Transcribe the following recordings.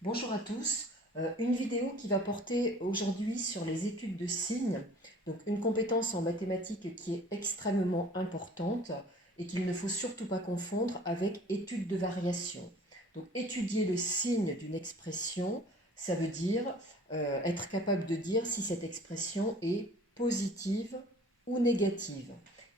Bonjour à tous. Une vidéo qui va porter aujourd'hui sur les études de signes, donc une compétence en mathématiques qui est extrêmement importante et qu'il ne faut surtout pas confondre avec études de variation. Donc étudier le signe d'une expression, ça veut dire être capable de dire si cette expression est positive ou négative.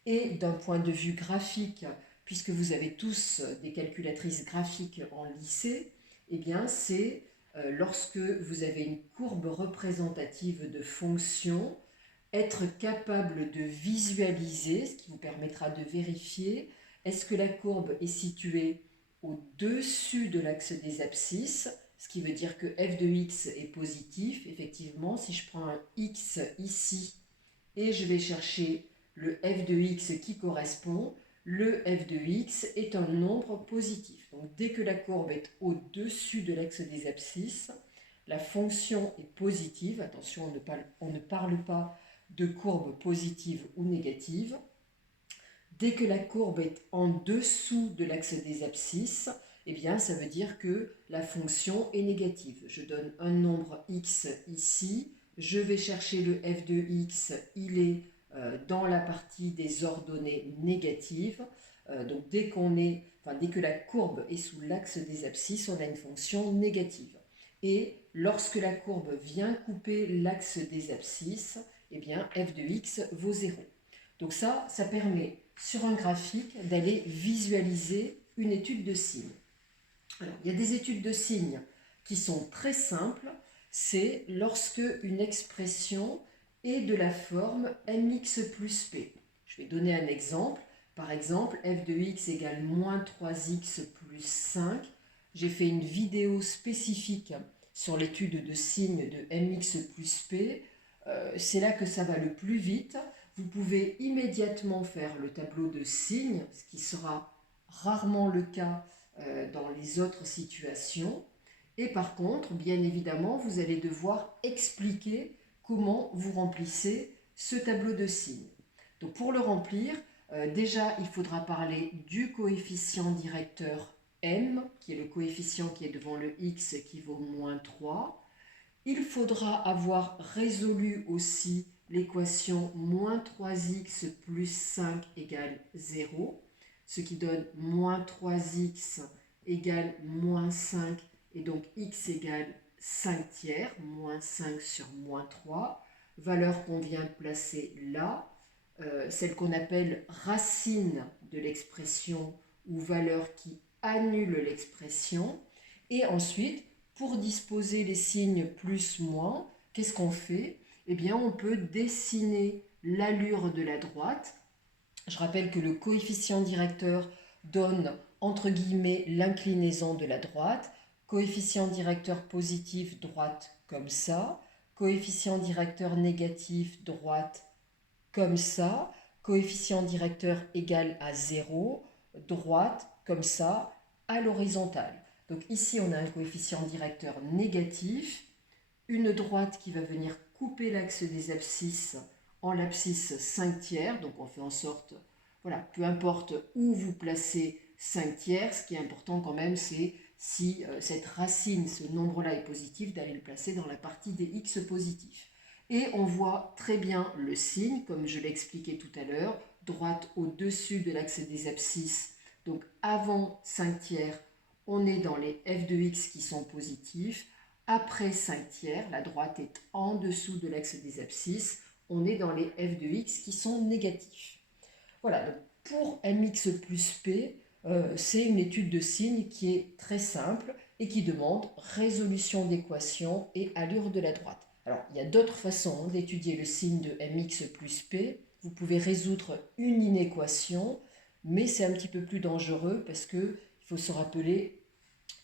Et d'un point de vue graphique, puisque vous avez tous des calculatrices graphiques en lycée, eh bien, c'est lorsque vous avez une courbe représentative de fonction, être capable de visualiser, ce qui vous permettra de vérifier, est-ce que la courbe est située au-dessus de l'axe des abscisses, ce qui veut dire que f de x est positif. Effectivement, si je prends un x ici et je vais chercher le f de x qui correspond, le f de x est un nombre positif. Donc dès que la courbe est au-dessus de l'axe des abscisses, la fonction est positive. Attention, on ne parle pas de courbe positive ou négative. Dès que la courbe est en dessous de l'axe des abscisses, eh bien, ça veut dire que la fonction est négative. Je donne un nombre x ici, je vais chercher le f de x, il est dans la partie des ordonnées négatives. Donc dès que la courbe est sous l'axe des abscisses, on a une fonction négative. Et lorsque la courbe vient couper l'axe des abscisses, eh bien f de x vaut 0. Donc ça permet sur un graphique d'aller visualiser une étude de signes. Alors, il y a des études de signes qui sont très simples. C'est lorsque une expression est de la forme mx plus p. Je vais donner un exemple. Par exemple, f de x égale moins 3x plus 5. J'ai fait une vidéo spécifique sur l'étude de signes de mx plus p. C'est là que ça va le plus vite. Vous pouvez immédiatement faire le tableau de signes, ce qui sera rarement le cas dans les autres situations. Et par contre, bien évidemment, vous allez devoir expliquer comment vous remplissez ce tableau de signes. Donc pour le remplir, déjà, il faudra parler du coefficient directeur m, qui est le coefficient qui est devant le x qui vaut moins 3. Il faudra avoir résolu aussi l'équation moins 3x plus 5 égale 0, ce qui donne moins 3x égale moins 5, et donc x égale 5 tiers, moins 5 sur moins 3, valeur qu'on vient placer là, celle qu'on appelle racine de l'expression ou valeur qui annule l'expression. Et ensuite, pour disposer les signes plus, moins, qu'est-ce qu'on fait? Eh bien, on peut dessiner l'allure de la droite. Je rappelle que le coefficient directeur donne entre guillemets l'inclinaison de la droite. Coefficient directeur positif, droite comme ça. Coefficient directeur négatif, droite comme ça. Coefficient directeur égal à 0, droite comme ça, à l'horizontale. Donc ici, on a un coefficient directeur négatif, une droite qui va venir couper l'axe des abscisses en l'abscisse 5 tiers. Donc on fait en sorte, voilà, peu importe où vous placez 5 tiers, ce qui est important quand même, c'est si cette racine, ce nombre-là est positif, d'aller le placer dans la partie des x positifs. Et on voit très bien le signe, comme je l'expliquais tout à l'heure, droite au-dessus de l'axe des abscisses. Donc avant 5 tiers, on est dans les f de x qui sont positifs. Après 5 tiers, la droite est en dessous de l'axe des abscisses. On est dans les f de x qui sont négatifs. Voilà, donc pour mx plus p, c'est une étude de signes qui est très simple et qui demande résolution d'équations et allure de la droite. Alors, il y a d'autres façons d'étudier le signe de mx plus p. Vous pouvez résoudre une inéquation, mais c'est un petit peu plus dangereux parce qu'il faut se rappeler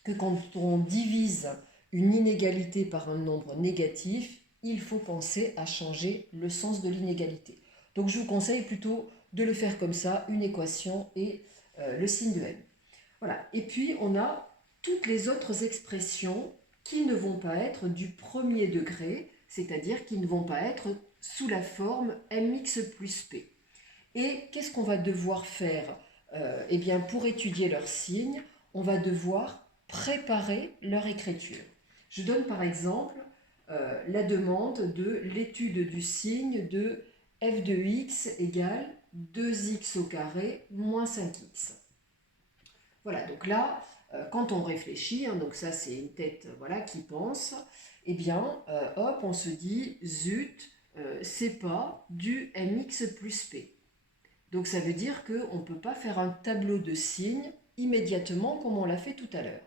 que quand on divise une inégalité par un nombre négatif, il faut penser à changer le sens de l'inégalité. Donc je vous conseille plutôt de le faire comme ça, une équation et le signe de m. Voilà. Et puis on a toutes les autres expressions qui ne vont pas être du premier degré, c'est-à-dire qui ne vont pas être sous la forme mx plus p. Et qu'est-ce qu'on va devoir faire? Eh bien, pour étudier leurs signes, on va devoir préparer leur écriture. Je donne par exemple la demande de l'étude du signe de f de x égale 2x au carré moins 5x. Voilà, donc là, quand on réfléchit, hein, donc ça c'est une tête voilà, qui pense, eh bien, hop, on se dit, zut, c'est pas du mx plus p. Donc ça veut dire qu'on ne peut pas faire un tableau de signes immédiatement comme on l'a fait tout à l'heure.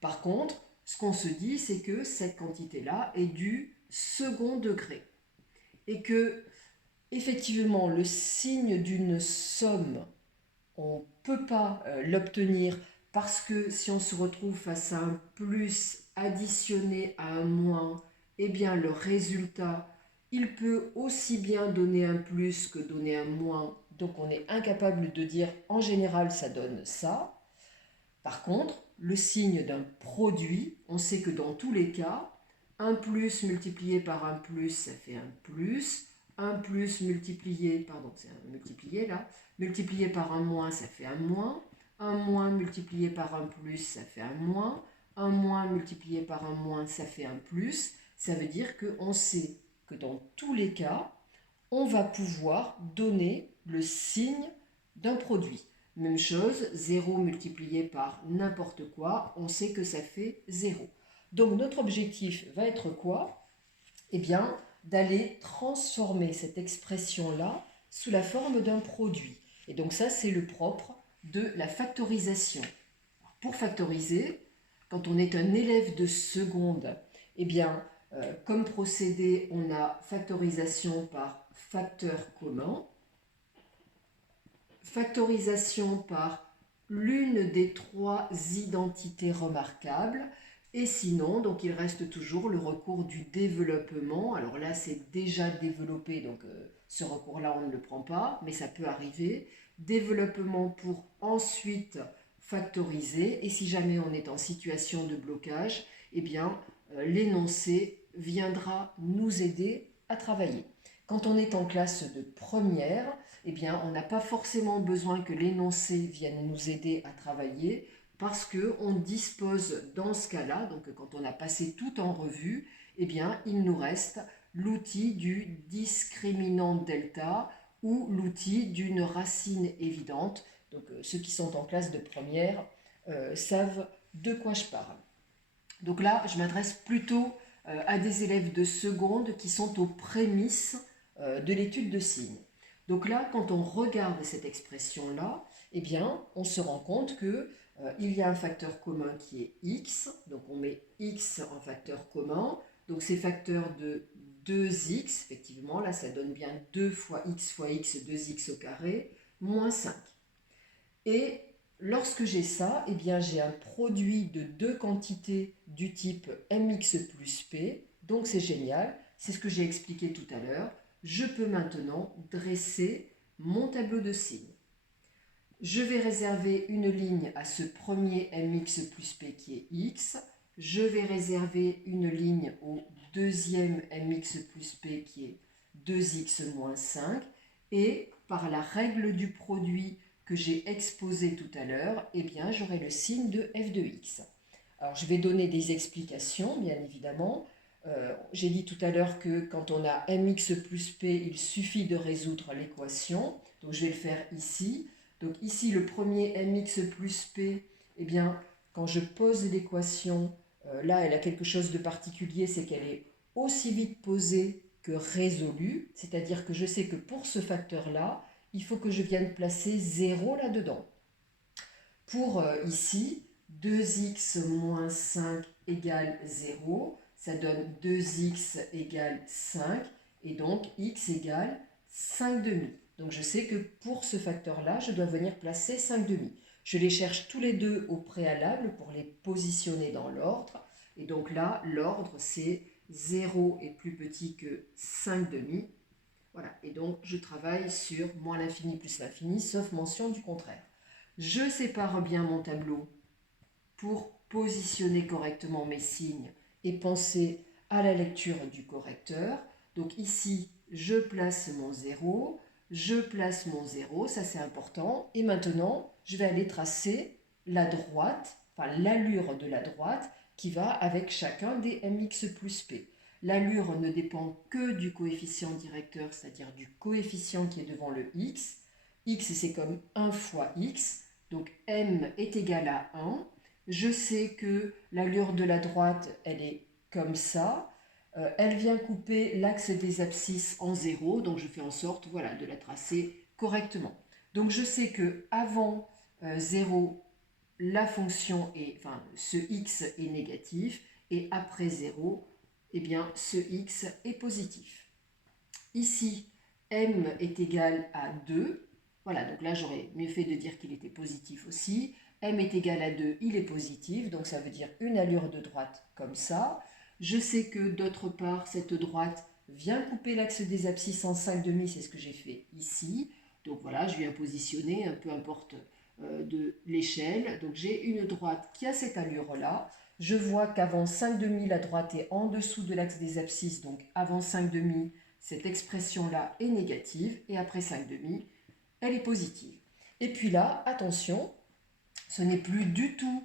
Par contre, ce qu'on se dit, c'est que cette quantité-là est du second degré. Et que, effectivement, le signe d'une somme, on ne peut pas l'obtenir parce que si on se retrouve face à un plus additionné à un moins, eh bien le résultat, il peut aussi bien donner un plus que donner un moins. Donc on est incapable de dire en général ça donne ça. Par contre, le signe d'un produit, on sait que dans tous les cas, un plus multiplié par un plus, ça fait un plus. Un plus multiplié, pardon, c'est un multiplié là, multiplié par un moins, ça fait un moins. Un moins multiplié par un plus, ça fait un moins. Un moins multiplié par un moins, ça fait un plus. Ça veut dire qu'on sait que dans tous les cas, on va pouvoir donner le signe d'un produit. Même chose, 0 multiplié par n'importe quoi, on sait que ça fait 0. Donc notre objectif va être quoi? Eh bien, d'aller transformer cette expression-là sous la forme d'un produit. Et donc ça, c'est le propre de la factorisation. Pour factoriser, quand on est un élève de seconde, eh bien, comme procédé, on a factorisation par facteur commun, factorisation par l'une des trois identités remarquables, et sinon, donc il reste toujours le recours du développement. Alors là, c'est déjà développé, donc ce recours-là, on ne le prend pas, mais ça peut arriver. Développement pour ensuite factoriser, et si jamais on est en situation de blocage, eh bien, l'énoncé viendra nous aider à travailler. Quand on est en classe de première, eh bien, on n'a pas forcément besoin que l'énoncé vienne nous aider à travailler parce qu'on dispose dans ce cas-là, donc quand on a passé tout en revue, eh bien, il nous reste l'outil du discriminant delta ou l'outil d'une racine évidente. Donc ceux qui sont en classe de première savent de quoi je parle. Donc là, je m'adresse plutôt à des élèves de seconde qui sont aux prémices de l'étude de signes. Donc là, quand on regarde cette expression-là, eh bien, on se rend compte que il y a un facteur commun qui est x, donc on met x en facteur commun, donc c'est facteur de 2x, effectivement, là ça donne bien 2 fois x, 2x au carré, moins 5. Et lorsque j'ai ça, eh bien j'ai un produit de deux quantités du type mx plus p, donc c'est génial, c'est ce que j'ai expliqué tout à l'heure. Je peux maintenant dresser mon tableau de signes. Je vais réserver une ligne à ce premier mx plus p qui est x. Je vais réserver une ligne au deuxième mx plus p qui est 2x moins 5. Et par la règle du produit que j'ai exposé tout à l'heure, eh bien j'aurai le signe de f de x. Alors je vais donner des explications, bien évidemment. J'ai dit tout à l'heure que quand on a mx plus p, il suffit de résoudre l'équation. Donc je vais le faire ici. Donc ici, le premier mx plus p, eh bien, quand je pose l'équation, là, elle a quelque chose de particulier, c'est qu'elle est aussi vite posée que résolue. C'est-à-dire que je sais que pour ce facteur-là, il faut que je vienne placer 0 là-dedans. Pour ici, 2x moins 5 égale 0, ça donne 2x égale 5, et donc x égale 5 demi. Donc je sais que pour ce facteur-là, je dois venir placer 5 demi. Je les cherche tous les deux au préalable pour les positionner dans l'ordre. Et donc là, l'ordre, c'est 0 est plus petit que 5 demi. Voilà, et donc je travaille sur moins l'infini plus l'infini, sauf mention du contraire. Je sépare bien mon tableau pour positionner correctement mes signes et penser à la lecture du correcteur. Donc ici, je place mon 0, je place mon 0, ça c'est important. Et maintenant, je vais aller tracer la droite, enfin l'allure de la droite qui va avec chacun des mx plus p. L'allure ne dépend que du coefficient directeur, c'est-à-dire du coefficient qui est devant le x. X, c'est comme 1 fois x, donc m est égal à 1. Je sais que l'allure de la droite, elle est comme ça. Elle vient couper l'axe des abscisses en 0, donc je fais en sorte, voilà, de la tracer correctement. Donc je sais que avant 0, la fonction est, enfin, ce x est négatif, et après 0, eh bien, ce x est positif. Ici, m est égal à 2. Voilà, donc là, j'aurais mieux fait de dire qu'il était positif aussi. M est égal à 2, il est positif, donc ça veut dire une allure de droite comme ça. Je sais que d'autre part, cette droite vient couper l'axe des abscisses en 5/2, c'est ce que j'ai fait ici. Donc voilà, je viens positionner, peu importe de l'échelle. Donc j'ai une droite qui a cette allure-là. Je vois qu'avant 5/2, la droite est en dessous de l'axe des abscisses, donc avant 5/2, cette expression-là est négative, et après 5/2, elle est positive. Et puis là, attention, ce n'est plus du tout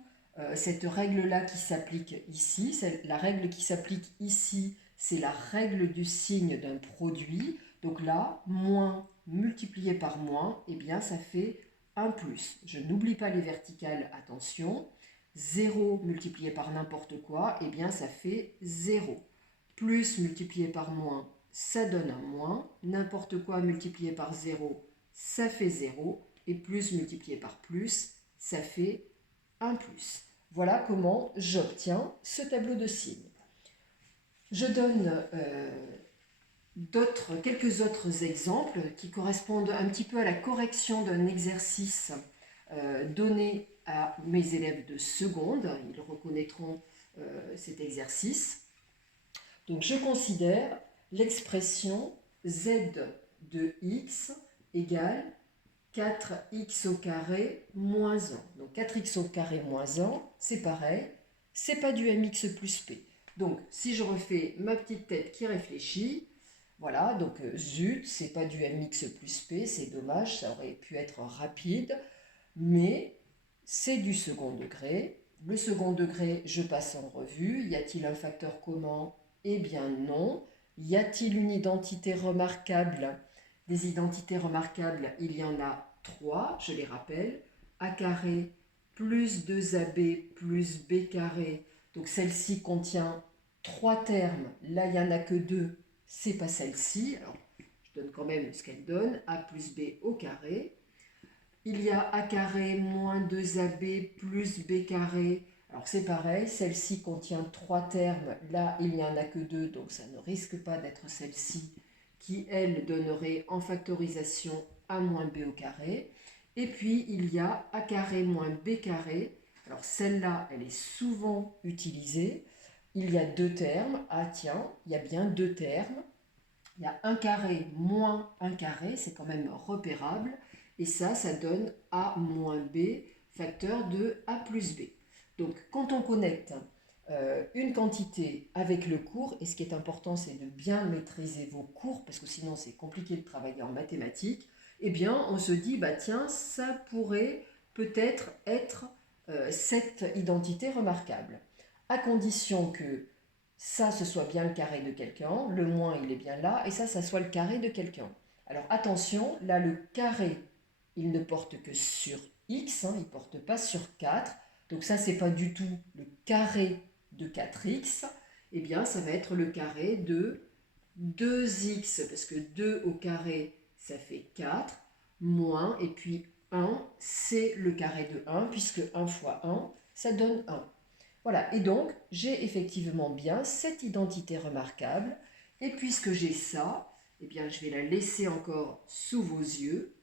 cette règle-là qui s'applique ici. La règle qui s'applique ici, c'est la règle du signe d'un produit. Donc là, moins multiplié par moins, eh bien ça fait un plus. Je n'oublie pas les verticales, attention. 0 multiplié par n'importe quoi, eh bien ça fait 0. Plus multiplié par moins, ça donne un moins. N'importe quoi multiplié par 0, ça fait 0. Et plus multiplié par plus, ça fait un plus. Voilà comment j'obtiens ce tableau de signes. Je donne quelques autres exemples qui correspondent un petit peu à la correction d'un exercice donné à mes élèves de seconde. Ils reconnaîtront cet exercice. Donc je considère l'expression z de x égale 4x au carré moins 1. Donc 4x au carré moins 1, c'est pareil, c'est pas du mx plus p. Donc si je refais ma petite tête qui réfléchit, voilà, donc zut, c'est pas du mx plus p, c'est dommage, ça aurait pu être rapide, mais c'est du second degré. Le second degré, je passe en revue. Y a-t-il un facteur commun? Eh bien non. Y a-t-il une identité remarquable? Des identités remarquables, il y en a 3, je les rappelle. A carré plus 2ab plus b carré. Donc celle-ci contient 3 termes. Là, il n'y en a que 2. C'est pas celle-ci. Alors, je donne quand même ce qu'elle donne. A plus b au carré. Il y a a carré moins 2ab plus b carré. Alors c'est pareil, celle-ci contient 3 termes. Là, il n'y en a que 2, donc ça ne risque pas d'être celle-ci qui, elle, donnerait en factorisation a moins b au carré. Et puis, il y a a carré moins b carré. Alors celle-là, elle est souvent utilisée. Il y a 2 termes. Ah tiens, il y a bien 2 termes. Il y a 1 carré moins 1 carré, c'est quand même repérable. Et ça donne a moins b, facteur de a plus b. Donc, quand on connecte une quantité avec le cours, et ce qui est important, c'est de bien maîtriser vos cours, parce que sinon, c'est compliqué de travailler en mathématiques, eh bien, on se dit, bah tiens, ça pourrait peut-être être cette identité remarquable, à condition que ça, ce soit bien le carré de quelqu'un, le moins, il est bien là, et ça soit le carré de quelqu'un. Alors, attention, là, le carré, il ne porte que sur x, il ne porte pas sur 4. Donc ça, c'est pas du tout le carré de 4x. Eh bien, ça va être le carré de 2x, parce que 2 au carré, ça fait 4, moins, et puis 1, c'est le carré de 1, puisque 1 fois 1, ça donne 1. Voilà, et donc, j'ai effectivement bien cette identité remarquable, et puisque j'ai ça, eh bien, je vais la laisser encore sous vos yeux.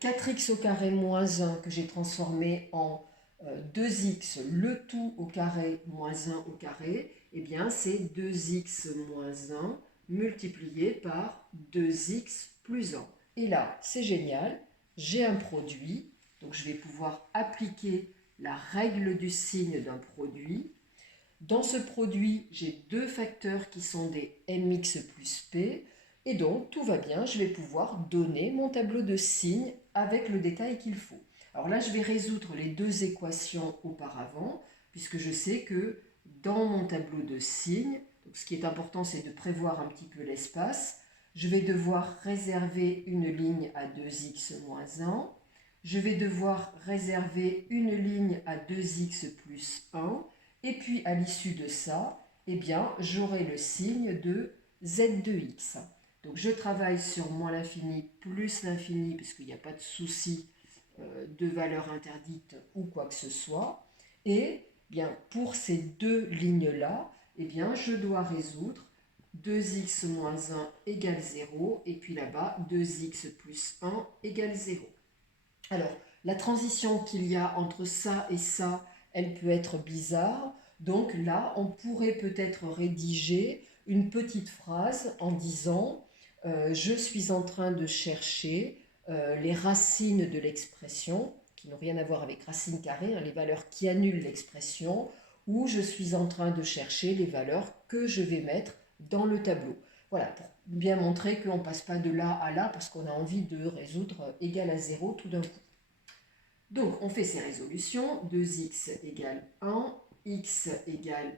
4x au carré moins 1 que j'ai transformé en 2x, le tout au carré moins 1 au carré, eh bien c'est 2x moins 1 multiplié par 2x plus 1. Et là, c'est génial, j'ai un produit, donc je vais pouvoir appliquer la règle du signe d'un produit. Dans ce produit, j'ai 2 facteurs qui sont des mx plus p, et donc tout va bien, je vais pouvoir donner mon tableau de signes avec le détail qu'il faut. Alors là, je vais résoudre les 2 équations auparavant. puisque je sais que dans mon tableau de signes, donc ce qui est important, c'est de prévoir un petit peu l'espace. Je vais devoir réserver une ligne à 2x moins 1. Je vais devoir réserver une ligne à 2x plus 1. Et puis, à l'issue de ça, eh bien, j'aurai le signe de z de x. Donc, je travaille sur moins l'infini plus l'infini, puisqu'il n'y a pas de souci de valeur interdite ou quoi que ce soit. Et bien, pour ces deux lignes-là, eh bien, je dois résoudre 2x moins 1 égale 0, et puis là-bas, 2x plus 1 égale 0. Alors, la transition qu'il y a entre ça et ça, elle peut être bizarre. Donc là, on pourrait peut-être rédiger une petite phrase en disant je suis en train de chercher les racines de l'expression, qui n'ont rien à voir avec racine carrée, hein, les valeurs qui annulent l'expression, ou je suis en train de chercher les valeurs que je vais mettre dans le tableau. Voilà, pour bien montrer qu'on ne passe pas de là à là parce qu'on a envie de résoudre égal à 0 tout d'un coup. Donc, on fait ces résolutions. 2x égale 1, x égale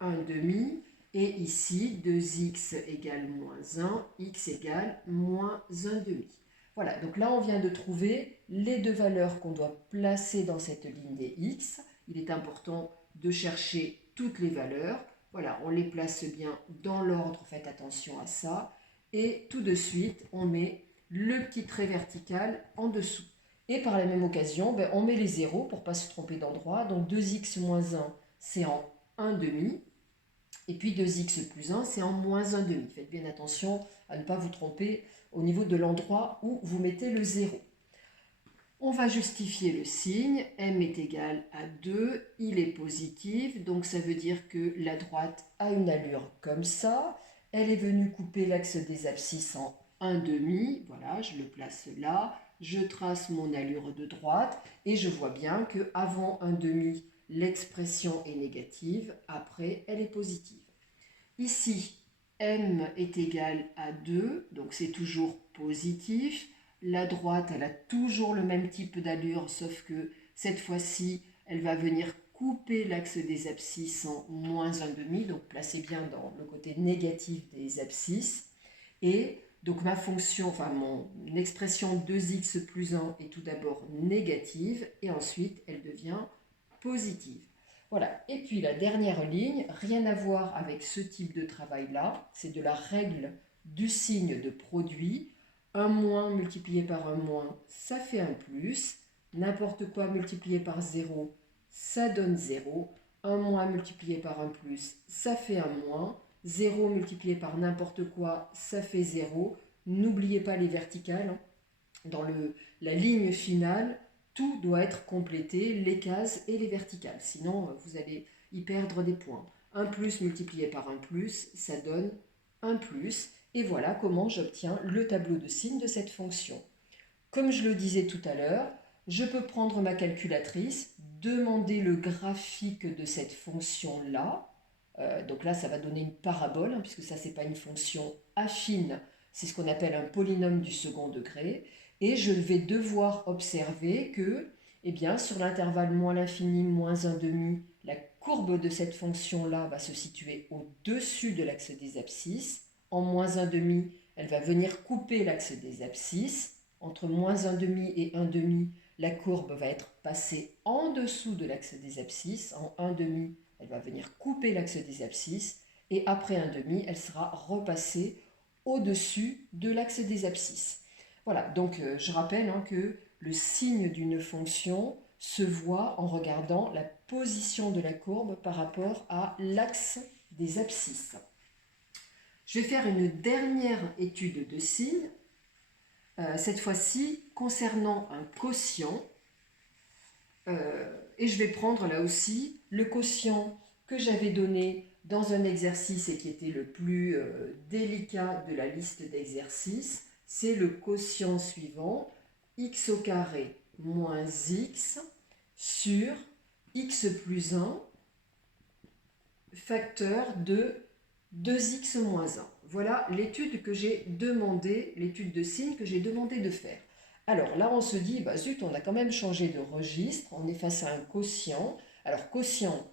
1 demi, et ici, 2x égale moins 1, x égale moins 1 demi. Voilà, donc là, on vient de trouver les deux valeurs qu'on doit placer dans cette ligne des x. Il est important de chercher toutes les valeurs. Voilà, on les place bien dans l'ordre, faites attention à ça. Et tout de suite, on met le petit trait vertical en dessous. Et par la même occasion, on met les zéros pour ne pas se tromper d'endroit. Donc 2x moins 1, c'est en 1 demi. Et puis 2x plus 1, c'est en moins 1 demi. Faites bien attention à ne pas vous tromper au niveau de l'endroit où vous mettez le 0. On va justifier le signe. M est égal à 2, il est positif. Donc ça veut dire que la droite a une allure comme ça. Elle est venue couper l'axe des abscisses en 1 demi. Voilà, je le place là. Je trace mon allure de droite et je vois bien qu'avant 1 demi, l'expression est négative. Après, elle est positive. Ici, M est égal à 2, donc c'est toujours positif. La droite, elle a toujours le même type d'allure, sauf que cette fois-ci, elle va venir couper l'axe des abscisses en moins 1 demi, donc placez bien dans le côté négatif des abscisses. Et donc ma fonction, enfin mon expression 2x plus 1 est tout d'abord négative, et ensuite elle devient positive. Voilà, et puis la dernière ligne, rien à voir avec ce type de travail-là, c'est de la règle du signe de produit. Un moins multiplié par un moins, ça fait un plus. N'importe quoi multiplié par 0, ça donne 0. Un moins multiplié par un plus, ça fait un moins. 0 multiplié par n'importe quoi, ça fait 0. N'oubliez pas les verticales. Dans la ligne finale, tout doit être complété, les cases et les verticales. Sinon, vous allez y perdre des points. Un plus multiplié par un plus, ça donne un plus. Et voilà comment j'obtiens le tableau de signes de cette fonction. Comme je le disais tout à l'heure, je peux prendre ma calculatrice, demander le graphique de cette fonction-là. Donc là, ça va donner une parabole, hein, puisque ça, ce n'est pas une fonction affine, c'est ce qu'on appelle un polynôme du second degré. Et je vais devoir observer que, eh bien, sur l'intervalle moins l'infini, moins 1 demi, la courbe de cette fonction-là va se situer au-dessus de l'axe des abscisses. En moins 1 demi, elle va venir couper l'axe des abscisses. Entre moins 1 demi et 1 demi, la courbe va être passée en dessous de l'axe des abscisses. En 1 demi, elle va venir couper l'axe des abscisses. Et après 1 demi, elle sera repassée au-dessus de l'axe des abscisses. Voilà, donc je rappelle que le signe d'une fonction se voit en regardant la position de la courbe par rapport à l'axe des abscisses. Je vais faire une dernière étude de signes, cette fois-ci concernant un quotient. Et je vais prendre là aussi le quotient que j'avais donné dans un exercice et qui était le plus délicat de la liste d'exercices. C'est le quotient suivant, x au carré moins x sur x plus 1 facteur de 2x moins 1. Voilà l'étude que j'ai demandé, l'étude de signes que j'ai demandé de faire. Alors là, on se dit, zut, on a quand même changé de registre, on est face à un quotient. Alors quotient,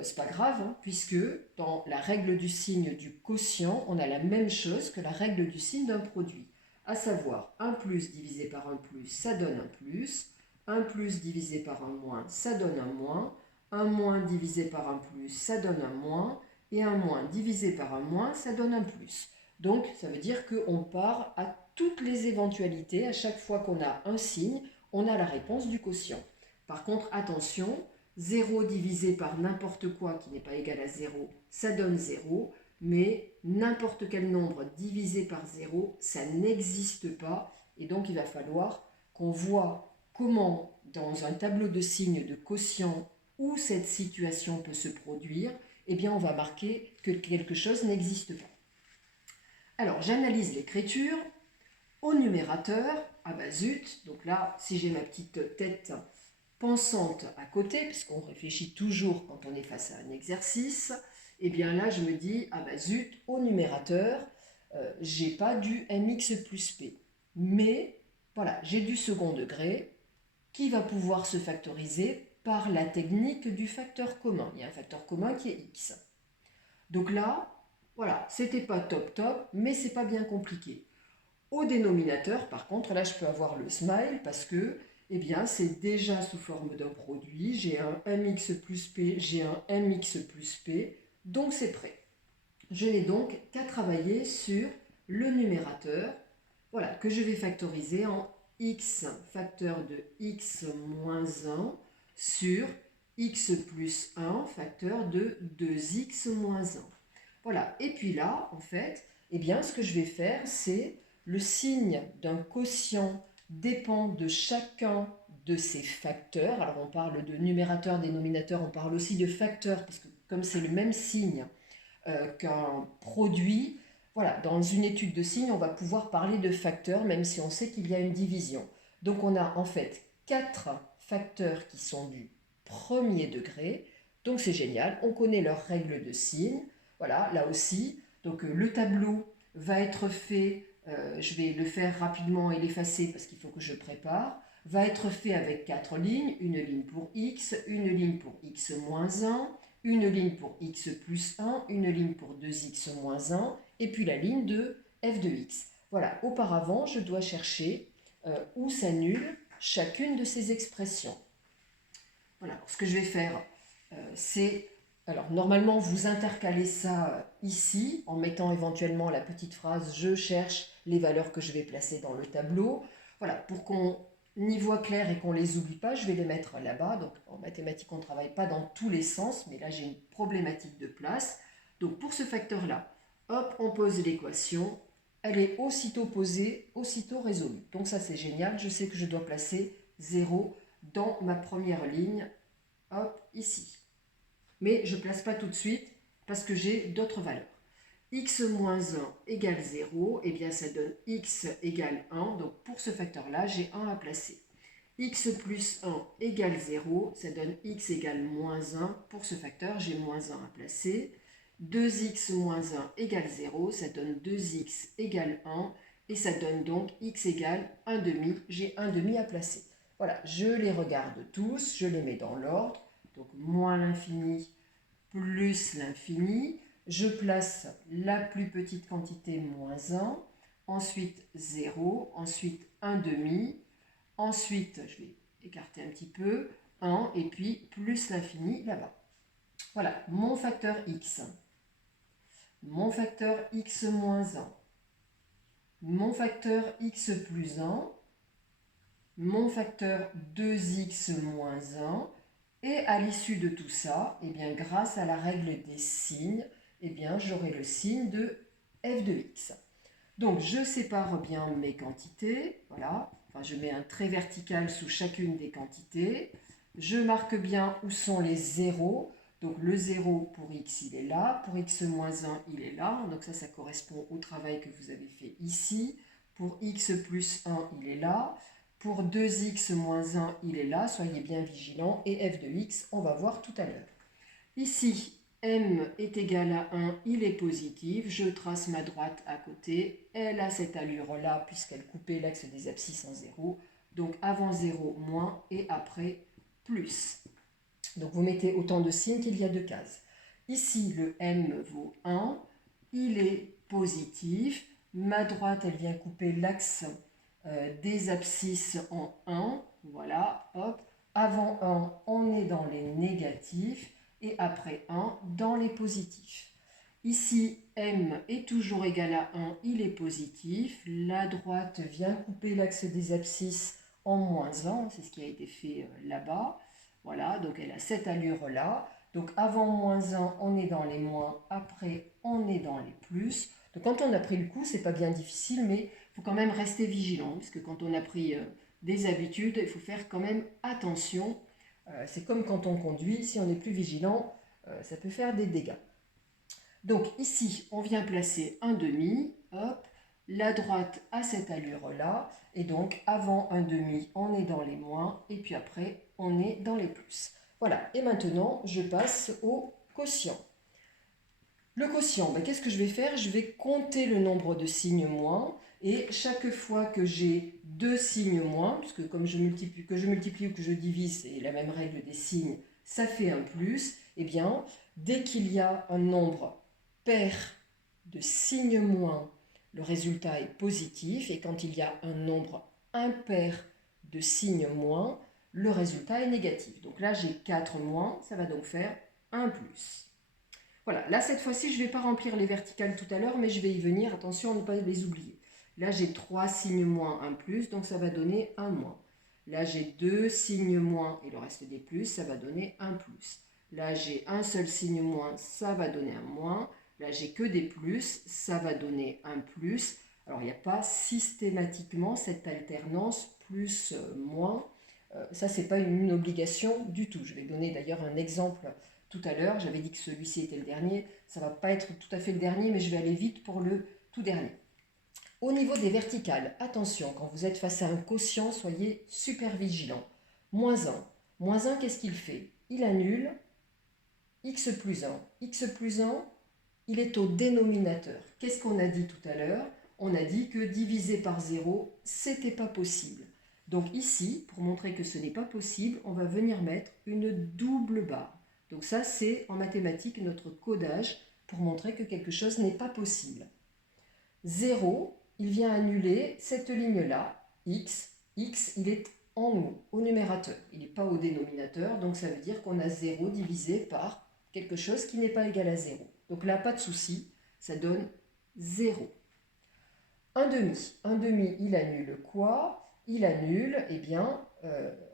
c'est pas grave, hein, puisque dans la règle du signe du quotient, on a la même chose que la règle du signe d'un produit. À savoir, 1 plus divisé par 1 plus, ça donne un plus. 1 plus divisé par un moins, ça donne un moins. Un moins divisé par un plus, ça donne un moins. Et un moins divisé par un moins, ça donne un plus. Donc, ça veut dire qu'on part à toutes les éventualités. À chaque fois qu'on a un signe, on a la réponse du quotient. Par contre, attention, 0 divisé par n'importe quoi qui n'est pas égal à 0, ça donne 0. Mais n'importe quel nombre divisé par 0, ça n'existe pas. Et donc, il va falloir qu'on voit comment, dans un tableau de signes de quotient, où cette situation peut se produire, eh bien, on va marquer que quelque chose n'existe pas. Alors, j'analyse l'écriture. Au numérateur, ah bah zut, donc là, si j'ai ma petite tête pensante à côté, puisqu'on réfléchit toujours quand on est face à un exercice, et bien là, je me dis, ah bah zut, au numérateur, j'ai pas du mx plus p. Mais, voilà, j'ai du second degré qui va pouvoir se factoriser par la technique du facteur commun. Il y a un facteur commun qui est x. Donc là, voilà, c'était pas top top, mais c'est pas bien compliqué. Au dénominateur, par contre, là, je peux avoir le smile parce que, eh bien, c'est déjà sous forme d'un produit. J'ai un mx plus p, j'ai un mx plus p, donc c'est prêt. Je n'ai donc qu'à travailler sur le numérateur, voilà, que je vais factoriser en x facteur de x moins 1 sur x plus 1 facteur de 2x moins 1. Voilà, et puis là, en fait, eh bien, ce que je vais faire, c'est le signe d'un quotient dépend de chacun de ces facteurs. Alors, on parle de numérateur, dénominateur, on parle aussi de facteur, parce que comme c'est le même signe qu'un produit, voilà, dans une étude de signes, on va pouvoir parler de facteurs, même si on sait qu'il y a une division. Donc, on a en fait 4 facteurs qui sont du premier degré. Donc, c'est génial, on connaît leurs règles de signes. Voilà, là aussi, donc le tableau va être fait, je vais le faire rapidement et l'effacer parce qu'il faut que je prépare, va être fait avec 4 lignes, une ligne pour x, une ligne pour x moins 1, une ligne pour x plus 1, une ligne pour 2x moins 1, et puis la ligne de f de x. Voilà, auparavant, je dois chercher où s'annule chacune de ces expressions. Voilà, ce que je vais faire, c'est... Alors, normalement, vous intercalez ça ici, en mettant éventuellement la petite phrase « Je cherche les valeurs que je vais placer dans le tableau ». Voilà, pour qu'on y voit clair et qu'on ne les oublie pas, je vais les mettre là-bas. Donc, en mathématiques, on ne travaille pas dans tous les sens, mais là, j'ai une problématique de place. Donc, pour ce facteur-là, hop, on pose l'équation. Elle est aussitôt posée, aussitôt résolue. Donc, ça, c'est génial. Je sais que je dois placer 0 dans ma première ligne, hop, ici. Mais je ne place pas tout de suite parce que j'ai d'autres valeurs. X moins 1 égale 0, et bien ça donne x égale 1, donc pour ce facteur-là, j'ai 1 à placer. X plus 1 égale 0, ça donne x égale moins 1, pour ce facteur, j'ai moins 1 à placer. 2x moins 1 égale 0, ça donne 2x égale 1, et ça donne donc x égale 1 demi, j'ai 1 demi à placer. Voilà, je les regarde tous, je les mets dans l'ordre, donc moins l'infini plus l'infini. Je place la plus petite quantité, moins 1, ensuite 0, ensuite 1 demi, ensuite, je vais écarter un petit peu, 1, et puis plus l'infini là-bas. Voilà, mon facteur x. Mon facteur x moins 1. Mon facteur x plus 1. Mon facteur 2x moins 1. Et à l'issue de tout ça, eh bien, grâce à la règle des signes, eh bien, j'aurai le signe de f de x. Donc, je sépare bien mes quantités. Voilà. Enfin, je mets un trait vertical sous chacune des quantités. Je marque bien où sont les zéros. Donc, le 0 pour x, il est là. Pour x moins 1, il est là. Donc, ça correspond au travail que vous avez fait ici. Pour x plus 1, il est là. Pour 2x moins 1, il est là, soyez bien vigilants. Et f de x, on va voir tout à l'heure. Ici, m est égal à 1, il est positif. Je trace ma droite à côté. Elle a cette allure-là, puisqu'elle coupait l'axe des abscisses en 0. Donc avant 0, moins, et après, plus. Donc vous mettez autant de signes qu'il y a de cases. Ici, le M vaut 1, il est positif. Ma droite, elle vient couper l'axe des abscisses en 1. Voilà, hop. Avant 1, on est dans les négatifs et après 1, dans les positifs. Ici, M est toujours égal à 1, il est positif. La droite vient couper l'axe des abscisses en moins 1, c'est ce qui a été fait là-bas. Voilà, donc elle a cette allure-là. Donc avant moins 1, on est dans les moins, après on est dans les plus. Donc quand on a pris le coup, c'est pas bien difficile, mais il faut quand même rester vigilant, parce que quand on a pris des habitudes, il faut faire quand même attention. C'est comme quand on conduit, si on n'est plus vigilant, ça peut faire des dégâts. Donc ici, on vient placer un demi, hop, la droite a cette allure-là, et donc avant un demi, on est dans les moins, et puis après, on est dans les plus. Voilà, et maintenant, je passe au quotient. Le quotient, ben, qu'est-ce que je vais faire? Je vais compter le nombre de signes moins, et chaque fois que j'ai deux signes moins, puisque comme je multiplie ou que je divise, c'est la même règle des signes, ça fait un plus, et bien, dès qu'il y a un nombre pair de signes moins, le résultat est positif, et quand il y a un nombre impair de signes moins, le résultat est négatif. Donc là, j'ai 4 moins, ça va donc faire 1 plus. Voilà, là cette fois-ci, je ne vais pas remplir les verticales tout à l'heure, mais je vais y venir, attention à ne pas les oublier. Là, j'ai 3 signes moins, 1 plus, donc ça va donner 1 moins. Là, j'ai 2 signes moins et le reste des plus, ça va donner 1 plus. Là, j'ai un seul signe moins, ça va donner un moins. Là, j'ai que des plus, ça va donner un plus. Alors, il n'y a pas systématiquement cette alternance plus-moins. Ça, ce n'est pas une obligation du tout. Je vais donner d'ailleurs un exemple tout à l'heure. J'avais dit que celui-ci était le dernier. Ça ne va pas être tout à fait le dernier, mais je vais aller vite pour le tout dernier. Au niveau des verticales, attention, quand vous êtes face à un quotient, soyez super vigilant. Moins 1. Moins 1, qu'est-ce qu'il fait? Il annule x plus 1. X plus 1, il est au dénominateur. Qu'est-ce qu'on a dit tout à l'heure? On a dit que diviser par 0, c'était pas possible. Donc ici, pour montrer que ce n'est pas possible, on va venir mettre une double barre. Donc ça, c'est en mathématiques notre codage pour montrer que quelque chose n'est pas possible. 0, il vient annuler cette ligne-là, x. X, il est en haut, au numérateur. Il n'est pas au dénominateur, donc ça veut dire qu'on a 0 divisé par quelque chose qui n'est pas égal à 0. Donc là, pas de souci, ça donne 0. Un demi. Un demi, il annule quoi? Il annule, eh bien,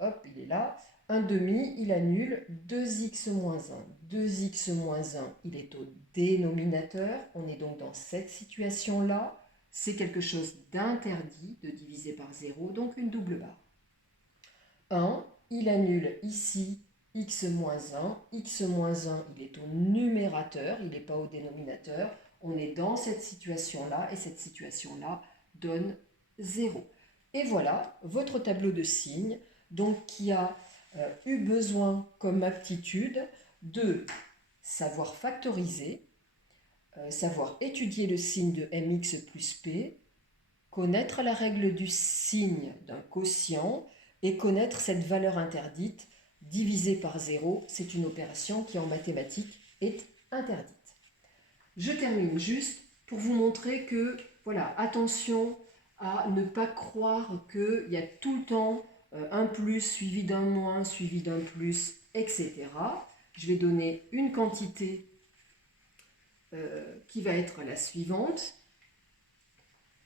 hop, il est là. Un demi, il annule 2x moins 1. 2x moins 1, il est au dénominateur. On est donc dans cette situation-là. C'est quelque chose d'interdit de diviser par 0, donc une double barre. 1, il annule ici x moins 1. X moins 1, il est au numérateur, il n'est pas au dénominateur. On est dans cette situation-là, et cette situation-là donne 0. Et voilà votre tableau de signes, donc qui a eu besoin comme aptitude de savoir factoriser, savoir étudier le signe de mx plus p, connaître la règle du signe d'un quotient et connaître cette valeur interdite. Divisé par 0, c'est une opération qui en mathématiques est interdite. Je termine juste pour vous montrer que, voilà, attention à ne pas croire qu'il y a tout le temps un plus suivi d'un moins, suivi d'un plus, etc. Je vais donner une quantité qui va être la suivante.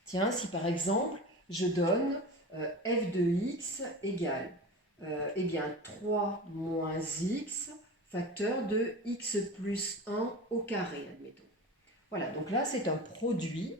Tiens, si par exemple, je donne f de x égale eh bien, 3 moins x facteur de x plus 1 au carré, admettons. Voilà, donc là, c'est un produit.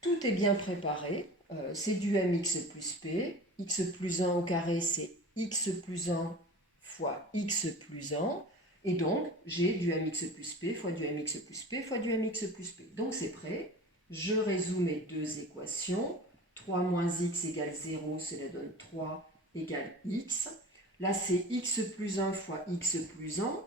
Tout est bien préparé. C'est du mx plus p. X plus 1 au carré, c'est x plus 1 fois x plus 1. Et donc, j'ai du mx plus p fois du mx plus p fois du mx plus p. Donc, c'est prêt. Je résous mes deux équations. 3 moins x égale 0, cela donne 3 égale x. Là, c'est x plus 1 fois x plus 1.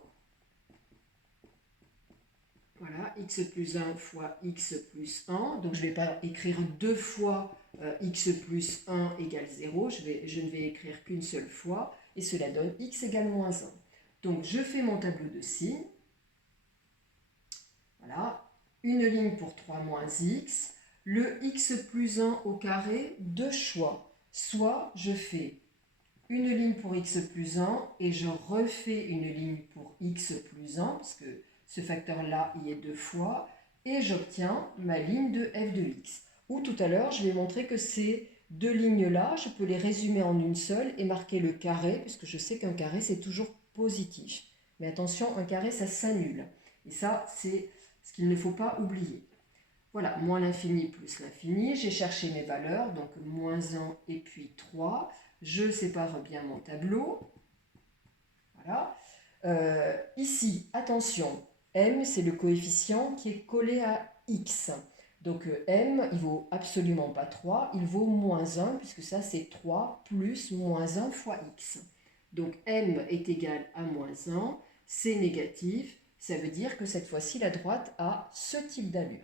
Voilà, x plus 1 fois x plus 1. Donc, je ne vais pas écrire deux fois x plus 1 égale 0. Je ne vais écrire qu'une seule fois. Et cela donne x égale moins 1. Donc je fais mon tableau de signes. Voilà, une ligne pour 3 moins x. Le x plus 1 au carré, deux choix. Soit je fais une ligne pour x plus 1 et je refais une ligne pour x plus 1, parce que ce facteur-là y est deux fois, et j'obtiens ma ligne de f de x. Ou tout à l'heure, je vais montrer que ces deux lignes-là, je peux les résumer en une seule et marquer le carré, puisque je sais qu'un carré, c'est toujours positif. Mais attention, un carré, ça s'annule. Et ça, c'est ce qu'il ne faut pas oublier. Voilà, moins l'infini plus l'infini. J'ai cherché mes valeurs, donc moins 1 et puis 3. Je sépare bien mon tableau. Voilà. Ici, attention, m, c'est le coefficient qui est collé à x. Donc m, il vaut absolument pas 3, il vaut moins 1, puisque ça, c'est 3 plus moins 1 fois x. Donc m est égal à moins 1, c'est négatif, ça veut dire que cette fois-ci, la droite a ce type d'allure.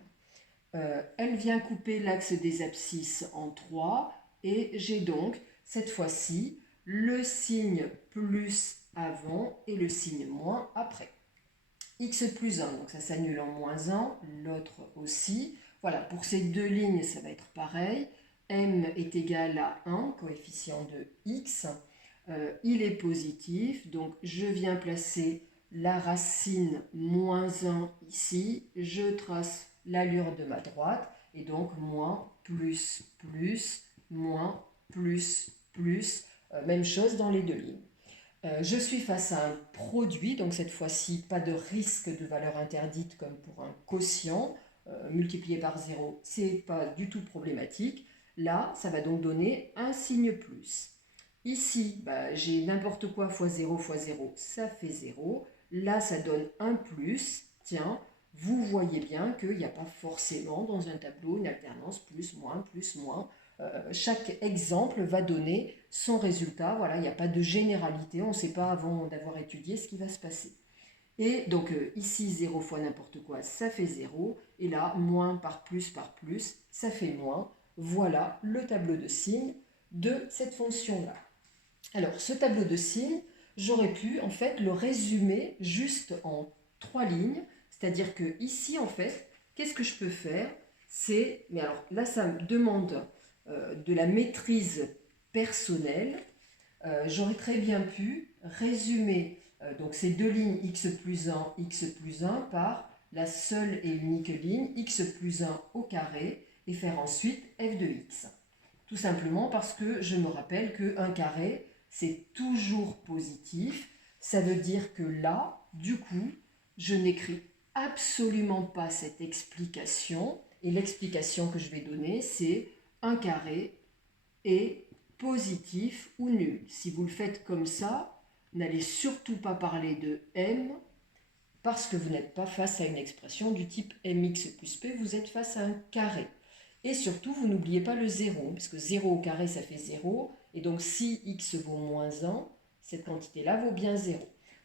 Elle vient couper l'axe des abscisses en 3 et j'ai donc cette fois-ci le signe plus avant et le signe moins après. X plus 1, donc ça s'annule en moins 1, l'autre aussi. Voilà, pour ces deux lignes, ça va être pareil. M est égal à 1, coefficient de x. Il est positif, donc je viens placer la racine moins 1 ici. Je trace l'allure de ma droite, et donc moins, plus, moins, plus. Même chose dans les deux lignes. Je suis face à un produit, donc cette fois-ci, pas de risque de valeur interdite comme pour un quotient. Multiplié par 0, c'est pas du tout problématique. Là, ça va donc donner un signe plus. Ici, j'ai n'importe quoi fois 0, ça fait 0. Là, ça donne un plus. Tiens, vous voyez bien qu'il n'y a pas forcément dans un tableau une alternance plus, moins, plus, moins. Chaque exemple va donner son résultat. Voilà, il n'y a pas de généralité, on ne sait pas avant d'avoir étudié ce qui va se passer. Et donc ici, 0 fois n'importe quoi, ça fait 0. Et là, moins par plus, ça fait moins. Voilà le tableau de signes de cette fonction-là. Alors, ce tableau de signes, j'aurais pu en fait le résumer juste en 3 lignes. C'est-à-dire que ici, en fait, qu'est-ce que je peux faire? Mais alors là, ça me demande de la maîtrise personnelle. J'aurais très bien pu résumer donc ces deux lignes x plus 1 par la seule et unique ligne x plus 1 au carré et faire ensuite f de x. Tout simplement parce que je me rappelle qu'un carré, c'est toujours positif. Ça veut dire que là, du coup, je n'écris absolument pas cette explication. Et l'explication que je vais donner, c'est un carré est positif ou nul. Si vous le faites comme ça, n'allez surtout pas parler de m parce que vous n'êtes pas face à une expression du type mx plus p, vous êtes face à un carré. Et surtout, vous n'oubliez pas le 0, parce que 0 au carré, ça fait 0. Et donc, si x vaut moins 1, cette quantité-là vaut bien 0.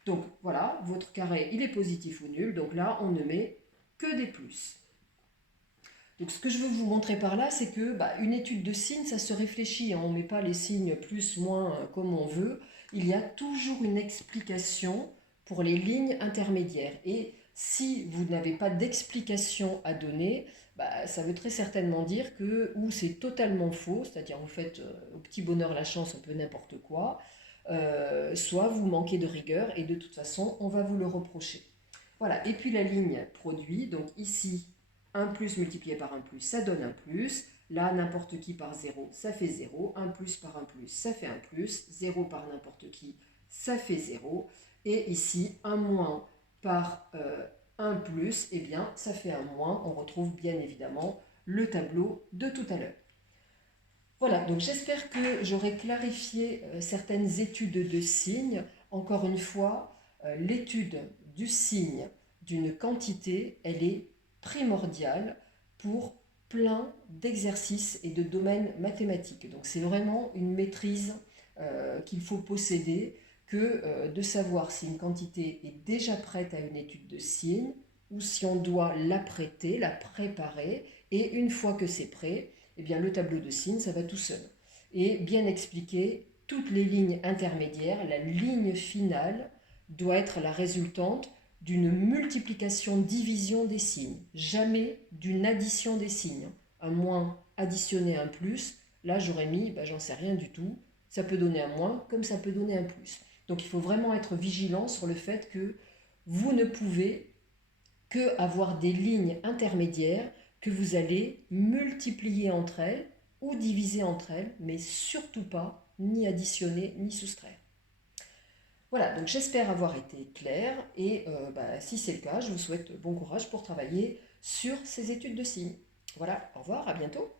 Donc, voilà, votre carré, il est positif ou nul. Donc là, on ne met que des plus. Donc, ce que je veux vous montrer par là, c'est que une étude de signes, ça se réfléchit. On ne met pas les signes plus, moins, comme on veut. Il y a toujours une explication pour les lignes intermédiaires. Et si vous n'avez pas d'explication à donner, ça veut très certainement dire que ou c'est totalement faux, c'est-à-dire vous faites au petit bonheur la chance un peu n'importe quoi, soit vous manquez de rigueur et de toute façon, on va vous le reprocher. Voilà, et puis la ligne produit, donc ici, 1 plus multiplié par 1 plus, ça donne un plus. Là, n'importe qui par 0, ça fait 0. 1 plus par 1 plus, ça fait 1 plus. 0 par n'importe qui, ça fait 0. Et ici, 1 moins par 1 plus, eh bien, ça fait un moins. On retrouve bien évidemment le tableau de tout à l'heure. Voilà, donc j'espère que j'aurai clarifié certaines études de signes. Encore une fois, l'étude du signe d'une quantité, elle est primordiale pour plein d'exercices et de domaines mathématiques. Donc c'est vraiment une maîtrise qu'il faut posséder que de savoir si une quantité est déjà prête à une étude de signe ou si on doit la prêter, la préparer, et une fois que c'est prêt, eh bien, le tableau de signes, ça va tout seul. Et bien expliquer toutes les lignes intermédiaires, la ligne finale, doit être la résultante d'une multiplication-division des signes, jamais d'une addition des signes. Un moins additionné à un plus, là j'aurais mis, j'en sais rien du tout, ça peut donner un moins comme ça peut donner un plus. Donc il faut vraiment être vigilant sur le fait que vous ne pouvez que avoir des lignes intermédiaires que vous allez multiplier entre elles ou diviser entre elles, mais surtout pas ni additionner ni soustraire. Voilà, donc j'espère avoir été claire et si c'est le cas, je vous souhaite bon courage pour travailler sur ces études de signes. Voilà, au revoir, à bientôt.